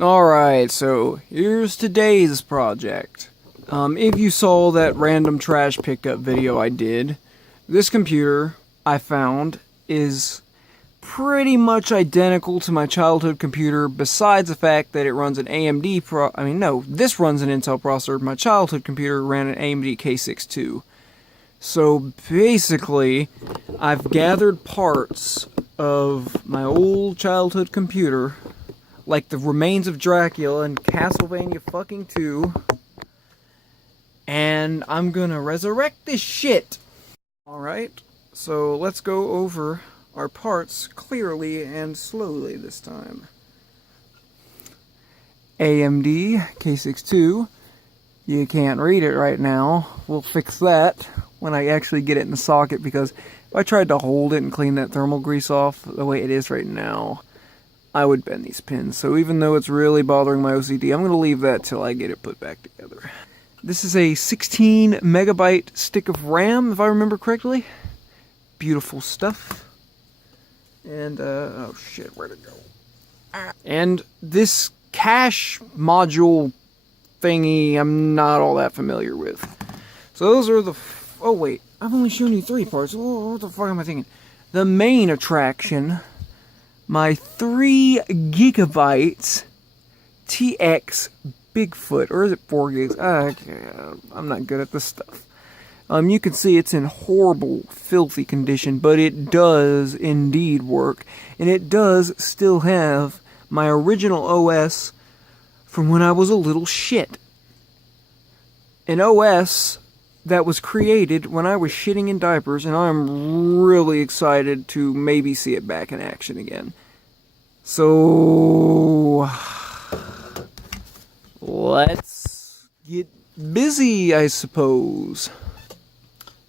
Alright, so here's today's project. If you saw that random trash pickup video I did, this computer I found is pretty much identical to my childhood computer, besides the fact that it runs an this runs an Intel processor. My childhood computer ran an AMD K62. So basically, I've gathered parts of my old childhood computer, like the remains of Dracula and Castlevania fucking 2, and I'm gonna resurrect this shit. Alright, so let's go over our parts clearly and slowly this time. AMD K62. You can't read it right now. We'll fix that when I actually get it in the socket, because if I tried to hold it and clean that thermal grease off the way it is right now, I would bend these pins. So even though it's really bothering my OCD, I'm going to leave that till I get it put back together. This is a 16 megabyte stick of RAM, if I remember correctly. Beautiful stuff. And, oh shit, where'd it go? And this cache module thingy, I'm not all that familiar with. So those are the... oh wait, I've only shown you 3 parts. Oh, what the fuck am I thinking? The main attraction... my 3 gigabyte TX Bigfoot, or is it 4 gigs? I'm not good at this stuff. You can see it's in horrible, filthy condition, but it does indeed work, and it does still have my original OS from when I was a little shit. An OS that was created when I was shitting in diapers, and I'm really excited to maybe see it back in action again. So let's get busy, I suppose.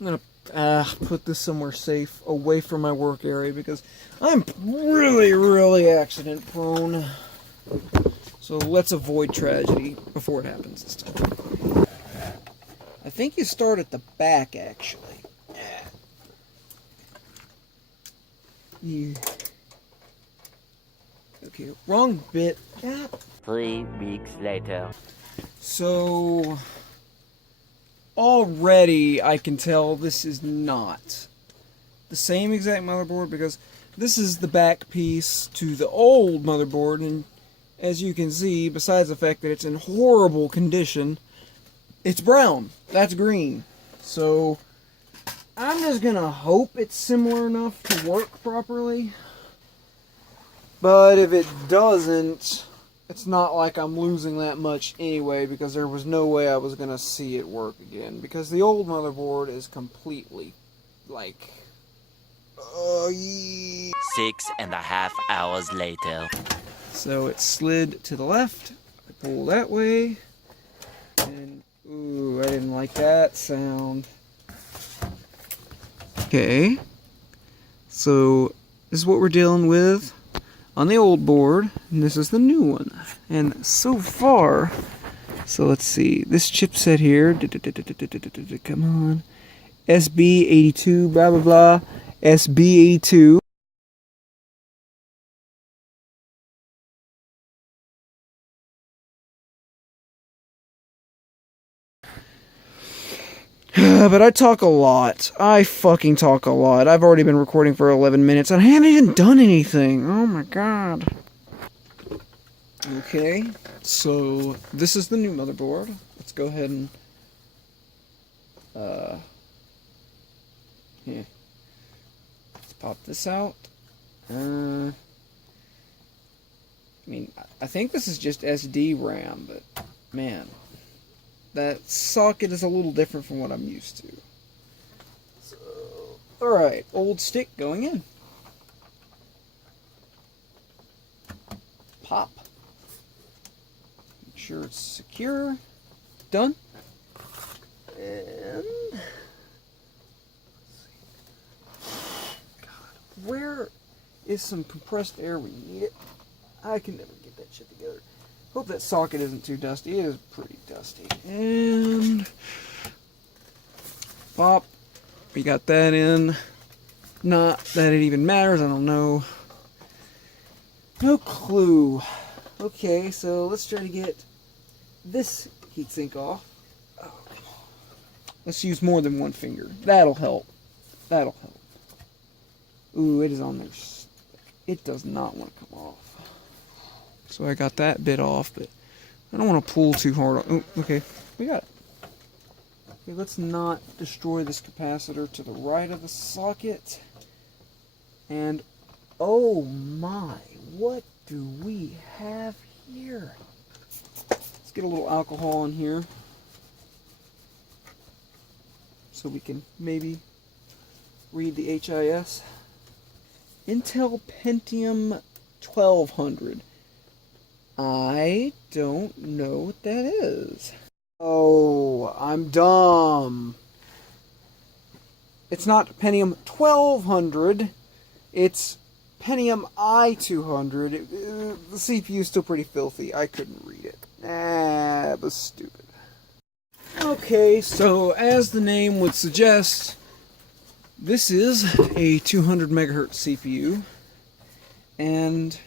I'm gonna put this somewhere safe, away from my work area, because I'm really accident prone. So let's avoid tragedy before it happens this time. I think you start at the back, actually. Yeah. Okay, wrong bit. 3 weeks later. So, already I can tell this is not the same exact motherboard, because this is the back piece to the old motherboard, and as you can see, besides the fact that it's in horrible condition, it's brown. That's green. So, I'm just gonna hope it's similar enough to work properly. But if it doesn't, it's not like I'm losing that much anyway, because there was no way I was gonna see it work again. Because the old motherboard is completely, like... 6.5 hours later. So it slid to the left. I pull that way. And, ooh, I didn't like that sound. Okay. So, this is what we're dealing with on the old board, and this is the new one. And so far, so let's see, this chipset here, come on, SB82, blah blah blah, SB82. But I talk a lot. I fucking talk a lot. I've already been recording for 11 minutes, and I haven't even done anything. Oh my god. Okay, so this is the new motherboard. Let's go ahead and... yeah. Let's pop this out. I mean, I think this is just SD RAM, but, man... that socket is a little different from what I'm used to. So, alright, old stick going in. Pop. Make sure it's secure. Done. And... God, where is some compressed air? We need it. I can never get that shit together. Hope that socket isn't too dusty. It is pretty dusty. And... pop. We got that in. Not that it even matters. I don't know. No clue Okay, so let's try to get this heatsink off. Oh, let's use more than one finger. That'll help. That'll help. Ooh, it is on there. It does not want to come off. So I got that bit off, but I don't want to pull too hard. Oh, okay. We got it. Okay, let's not destroy this capacitor to the right of the socket. And, oh my, what do we have here? Let's get a little alcohol in here so we can maybe read the HIS. Intel Pentium 1200. I don't know what that is. Oh, I'm dumb. It's not Pentium 1200. It's Pentium i200. The CPU is still pretty filthy. I couldn't read it. It was stupid. Okay, so as the name would suggest, this is a 200 megahertz CPU, and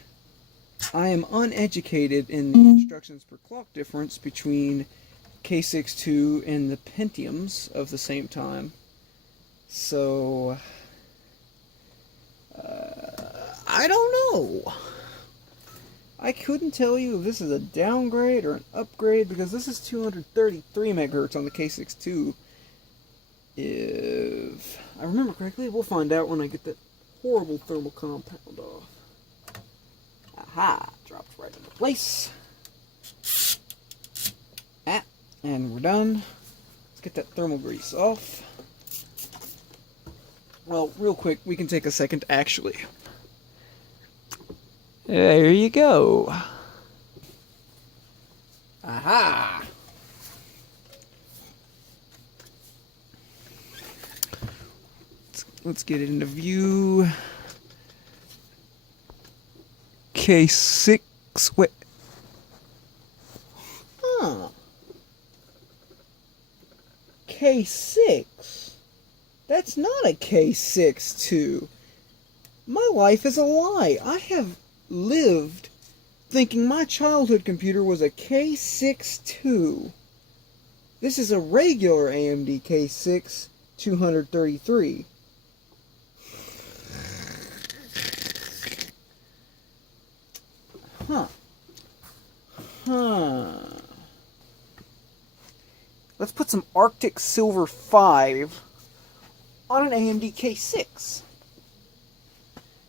I am uneducated in the instructions per clock difference between K62 and the Pentiums of the same time. So, I don't know. I couldn't tell you if this is a downgrade or an upgrade, because this is 233 megahertz on the K62. If I remember correctly, we'll find out when I get that horrible thermal compound off. Aha! Dropped right into place. And we're done. Let's get that thermal grease off. Well, real quick, we can take a second actually. There you go. Aha! Let's get it into view. K6. Wait. Huh. K6? That's not a K62. My life is a lie. I have lived thinking my childhood computer was a K62. This is a regular AMD K6 233. Let's put some Arctic Silver 5 on an AMD K6.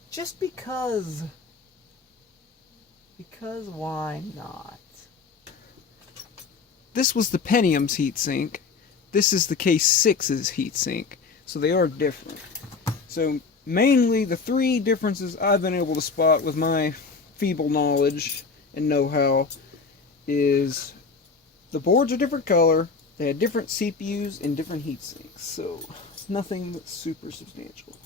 Just because. Because why not? This was the Pentium's heatsink. This is the K6's heatsink. So they are different. So mainly the three differences I've been able to spot with my feeble knowledge and know-how is the boards are different color, they had different CPUs and different heatsinks, so nothing that's super substantial.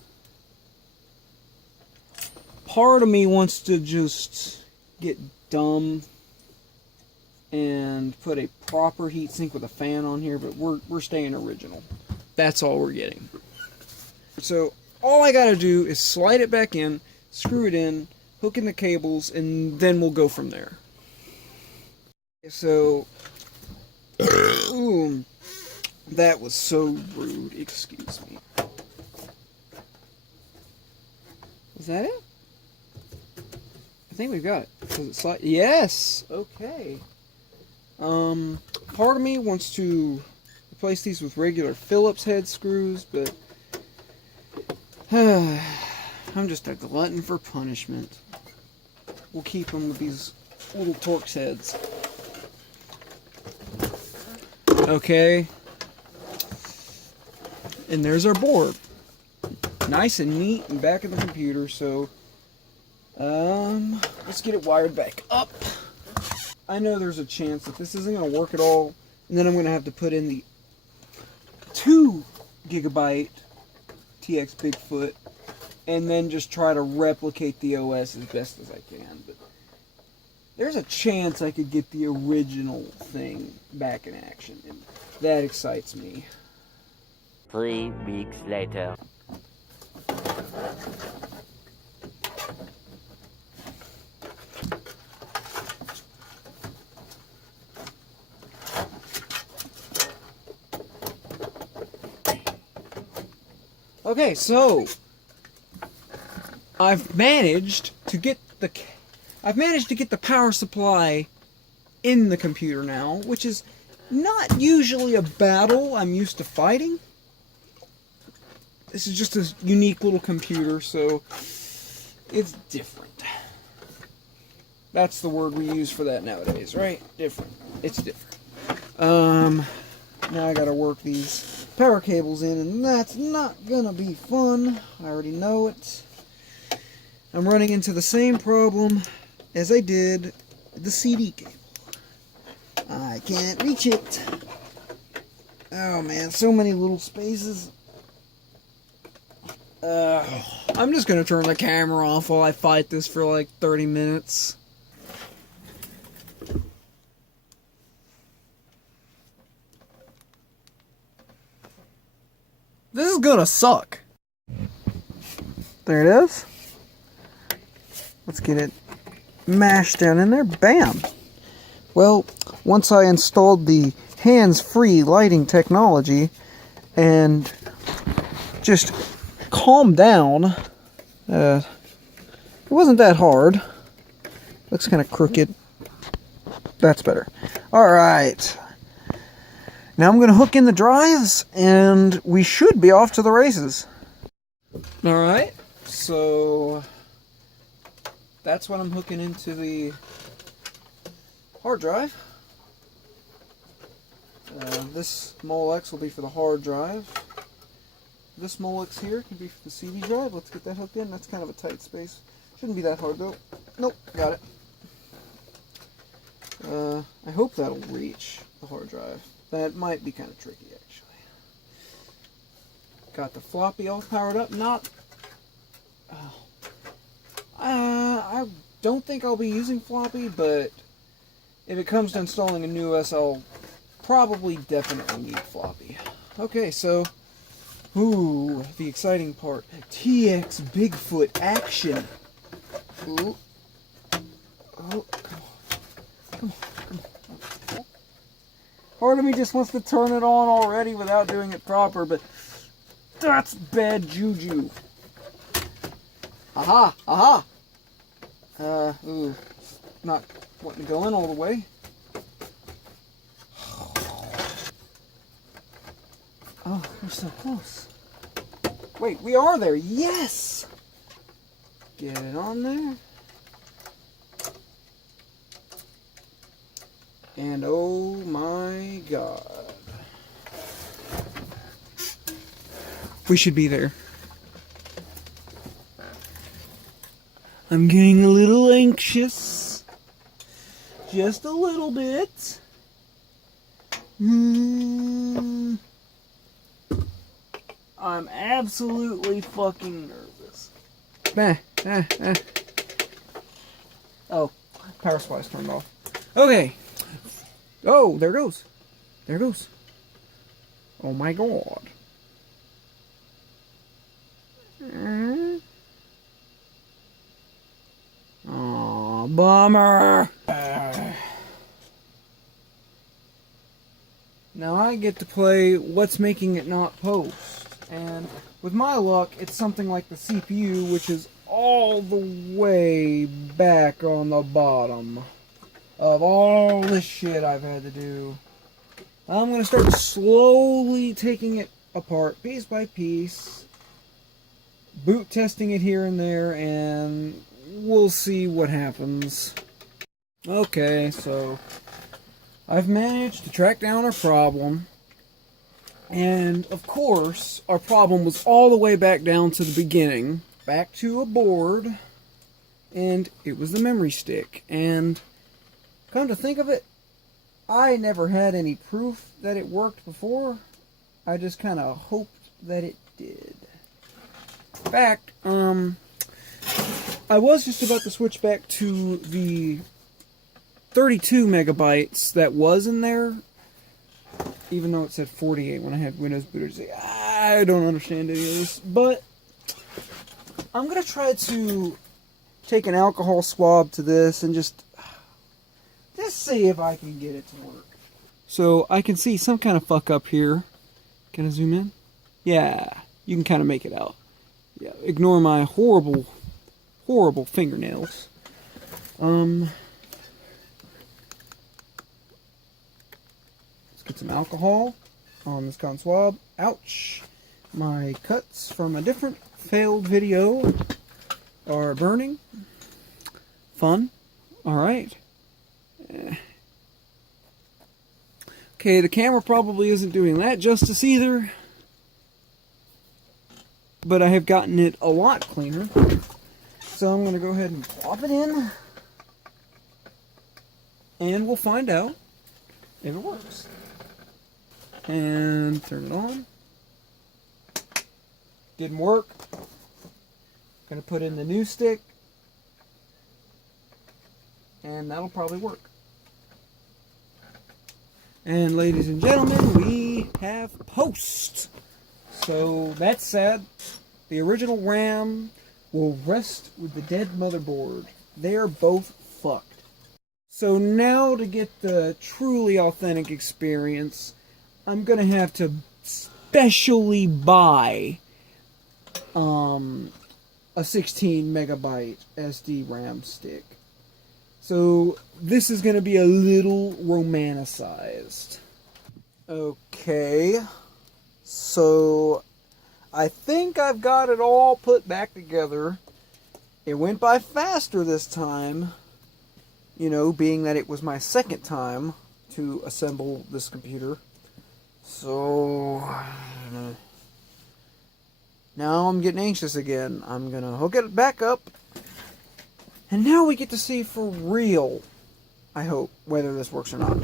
Part of me wants to just get dumb and put a proper heatsink with a fan on here, but we're staying original. That's all we're getting. So all I gotta do is slide it back in, screw it in, hook in the cables, and then we'll go from there. So, ooh, that was so rude, excuse me. Is that it? I think we've got it. Does it slide? Yes! Okay. Part of me wants to replace these with regular Phillips head screws, but I'm just a glutton for punishment. We'll keep them with these little Torx heads. Okay. And there's our board. Nice and neat and back in the computer, so let's get it wired back up. I know there's a chance that this isn't going to work at all, and then I'm going to have to put in the 2 gigabyte TX Bigfoot, and then just try to replicate the OS as best as I can. But there's a chance I could get the original thing back in action, and that excites me. 3 weeks later. Okay, so I've managed to get the power supply in the computer now, which is not usually a battle I'm used to fighting. This is just a unique little computer, so it's different. That's the word we use for that nowadays, right? Different. It's different. Now I gotta work these power cables in, and that's not gonna be fun. I already know it. I'm running into the same problem as I did the CD cable. I can't reach it. Oh man, so many little spaces. I'm just gonna turn the camera off while I fight this for like 30 minutes. This is gonna suck. There it is. Let's get it mashed down in there. Bam! Well, once I installed the hands-free lighting technology and just calmed down, it wasn't that hard. Looks kind of crooked. That's better. Alright. Now I'm going to hook in the drives, and we should be off to the races. Alright, so that's what I'm hooking into the hard drive. This Molex will be for the hard drive. This Molex here can be for the CD drive. Let's get that hooked in. That's kind of a tight space. Shouldn't be that hard though. Nope, got it. I hope that'll reach the hard drive. That might be kind of tricky actually. Got the floppy all powered up. I don't think I'll be using floppy, but if it comes to installing a new OS, I'll probably definitely need floppy. Okay, so, the exciting part. TX Bigfoot action. Ooh. Oh, come on. Part of me just wants to turn it on already without doing it proper, but that's bad juju. Aha! Aha! Not wanting to go in all the way. Oh, we're so close. Wait, we are there. Yes! Get it on there. And oh my god. We should be there. I'm getting a little anxious. Just a little bit. I'm absolutely fucking nervous. Oh, power supply's turned off. Okay. Oh, there it goes. There it goes. Oh my god. Oh, bummer. Now I get to play what's making it not post. And with my luck, it's something like the CPU, which is all the way back on the bottom of all the shit I've had to do. I'm going to start slowly taking it apart, piece by piece, boot testing it here and there, and we'll see what happens. Okay, so I've managed to track down our problem. And, of course, our problem was all the way back down to the beginning. Back to a board. And it was the memory stick. And, come to think of it, I never had any proof that it worked before. I just kind of hoped that it did. In fact, I was just about to switch back to the 32 megabytes that was in there. Even though it said 48 when I had Windows booters. I don't understand any of this. But I'm going to try to take an alcohol swab to this and just see if I can get it to work. So I can see some kind of fuck up here. Can I zoom in? Yeah. You can kind of make it out. Yeah, ignore my horrible, horrible fingernails. Let's get some alcohol on this cotton swab. Ouch! My cuts from a different failed video are burning. Fun. Alright. Okay, the camera probably isn't doing that justice either. But I have gotten it a lot cleaner. So I'm going to go ahead and plop it in. And we'll find out if it works. And turn it on. Didn't work. Going to put in the new stick. And that'll probably work. And ladies and gentlemen, we have post. So that's sad. The original RAM will rest with the dead motherboard. They are both fucked. So now to get the truly authentic experience, I'm gonna have to specially buy a 16 megabyte SD RAM stick. So this is going to be a little romanticized. Okay, so I think I've got it all put back together. It went by faster this time, you know, being that it was my second time to assemble this computer. So now I'm getting anxious again. I'm going to hook it back up. And now we get to see for real, I hope, whether this works or not.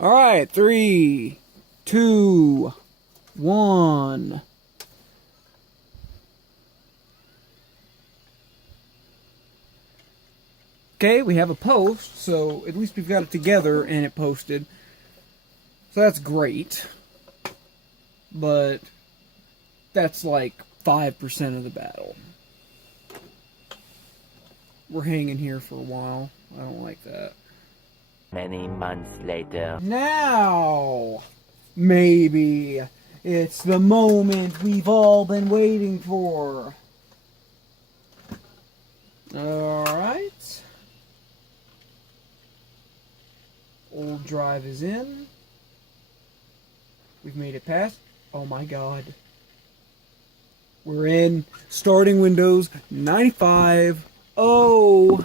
Alright, 3, 2, 1. Okay, we have a post, so at least we've got it together and it posted. So that's great. But that's like 5% of the battle. We're hanging here for a while. I don't like that. Many months later. Now, maybe it's the moment we've all been waiting for. Alright. Old drive is in. We've made it past. Oh my god. We're in. Starting Windows 95. Oh!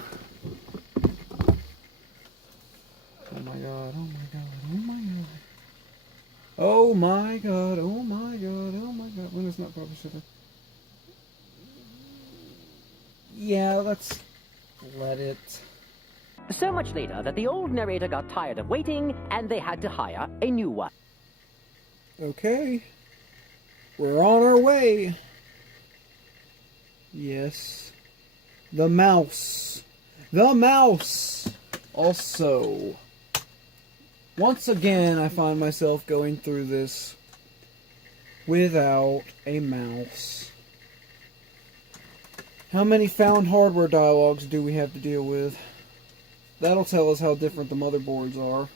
Oh my god, oh my god, oh my god. Oh my god, oh my god, oh my god. When it's not published. Yeah, let's let it. So much later that the old narrator got tired of waiting and they had to hire a new one. Okay. We're on our way. Yes. The mouse. The mouse! Also, once again, I find myself going through this without a mouse. How many found hardware dialogues do we have to deal with? That'll tell us how different the motherboards are.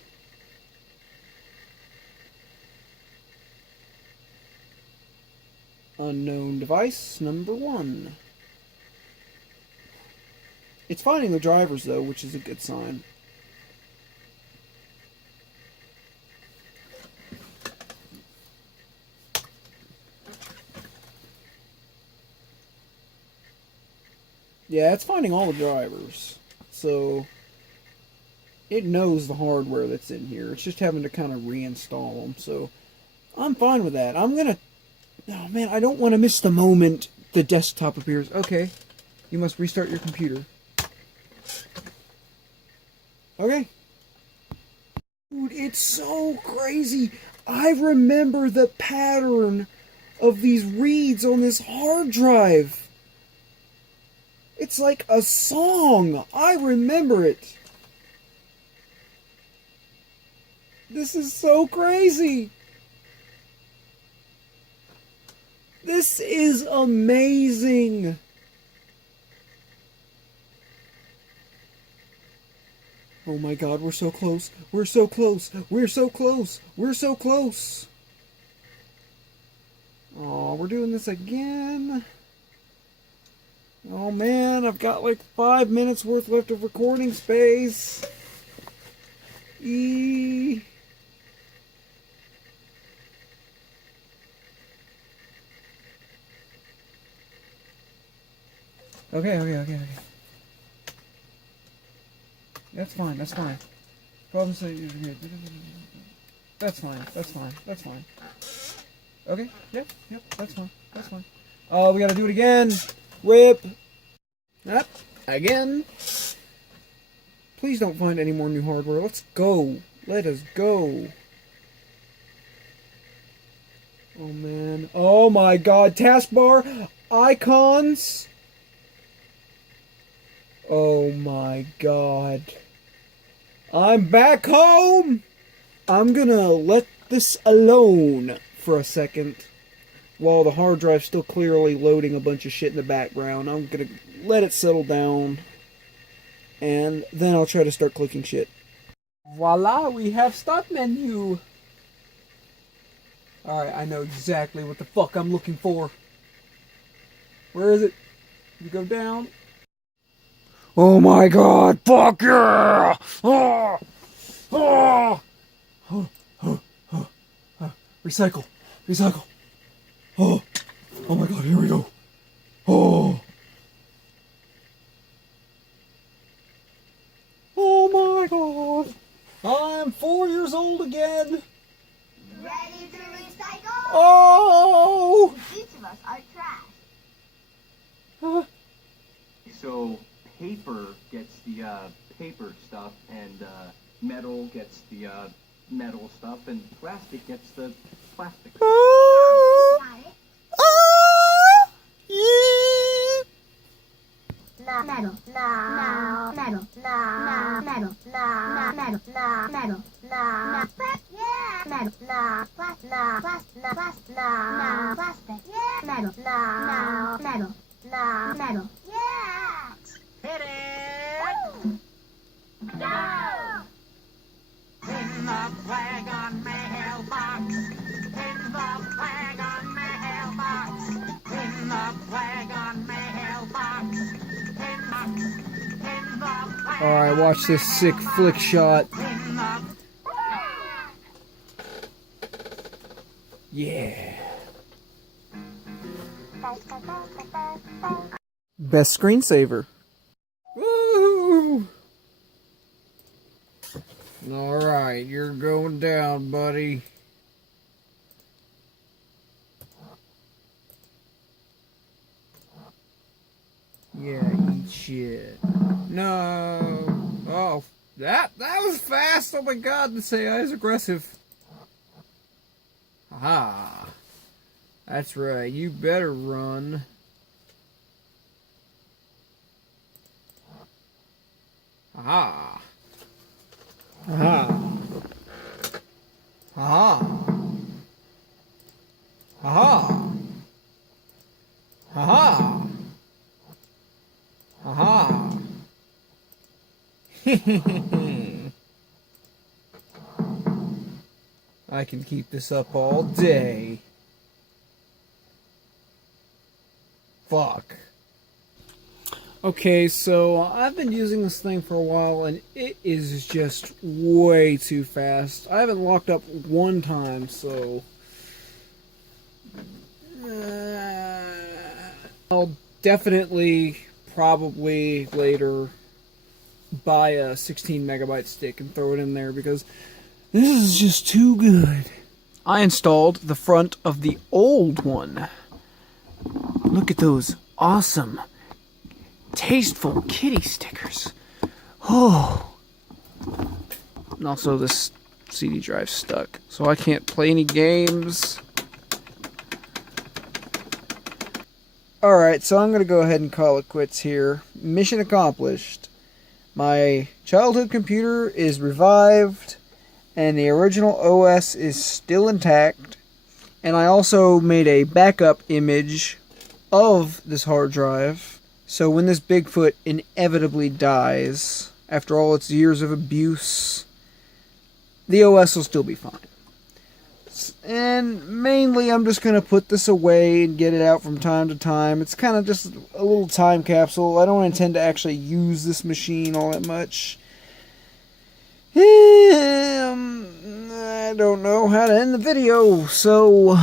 Unknown device number 1. It's finding the drivers, though, which is a good sign. Yeah, it's finding all the drivers. So, it knows the hardware that's in here. It's just having to kind of reinstall them. So, I'm fine with that. I'm gonna... Oh, man, I don't want to miss the moment the desktop appears. Okay. You must restart your computer. Okay. Dude, it's so crazy. I remember the pattern of these reads on this hard drive. It's like a song. I remember it. This is so crazy. This is amazing. Oh my god, we're so close. We're so close. We're so close. We're so close. Oh, we're doing this again. Oh man, I've got like 5 minutes worth left of recording space. Okay. That's fine. Problem solving. That's fine. Okay, yep, that's fine. We gotta do it again. Whip. Up. Again. Please don't find any more new hardware. Let's go. Let us go. Oh man. Oh my god. Taskbar. Icons. Oh my god. I'm back home. I'm gonna let this alone for a second while the hard drive's still clearly loading a bunch of shit in the background. I'm gonna let it settle down, and then I'll try to start clicking shit. Voila, we have start menu. Alright, I know exactly what the fuck I'm looking for. Where is it? You go down. Oh my god, fuck yeah! Oh! Oh! Recycle. Oh my god, here we go. Oh my god. I'm 4 years old again. Ready to recycle? Oh! Each of us are trash. So paper gets the paper stuff, and metal gets the metal stuff, and plastic gets the plastic. Got it? Metal. Metal. Metal. Metal. Metal. Yeah. Metal. Plastic. Plastic. Yeah. Metal. Metal. Metal. Yeah. Hit it. Go. Pin the flag on mailbox. Pin the flag on mailbox. Pin the flag on mailbox. Pin the flag. Alright, watch this sick flick shot. Yeah. Best screensaver. Woo! Alright, you're going down, buddy. Yeah, eat shit. No. Oh, that was fast. Oh my god, this AI is aggressive. Aha. That's right, you better run. Aha. Aha. Aha. Aha. Aha. Aha. I can keep this up all day. Fuck. Okay, so I've been using this thing for a while, and it is just way too fast. I haven't locked up one time, so I'll definitely, probably later, buy a 16 megabyte stick and throw it in there, because this is just too good. I installed the front of the old one. Look at those awesome, tasteful kitty stickers. Oh. And also this CD drive's stuck, so I can't play any games. Alright, so I'm going to go ahead and call it quits here. Mission accomplished. My childhood computer is revived, and the original OS is still intact. And I also made a backup image of this hard drive, so when this Bigfoot inevitably dies, after all its years of abuse, the OS will still be fine. parts. And mainly I'm just going to put this away and get it out from time to time. It's kind of just a little time capsule. I don't intend to actually use this machine all that much. I don't know how to end the video, so...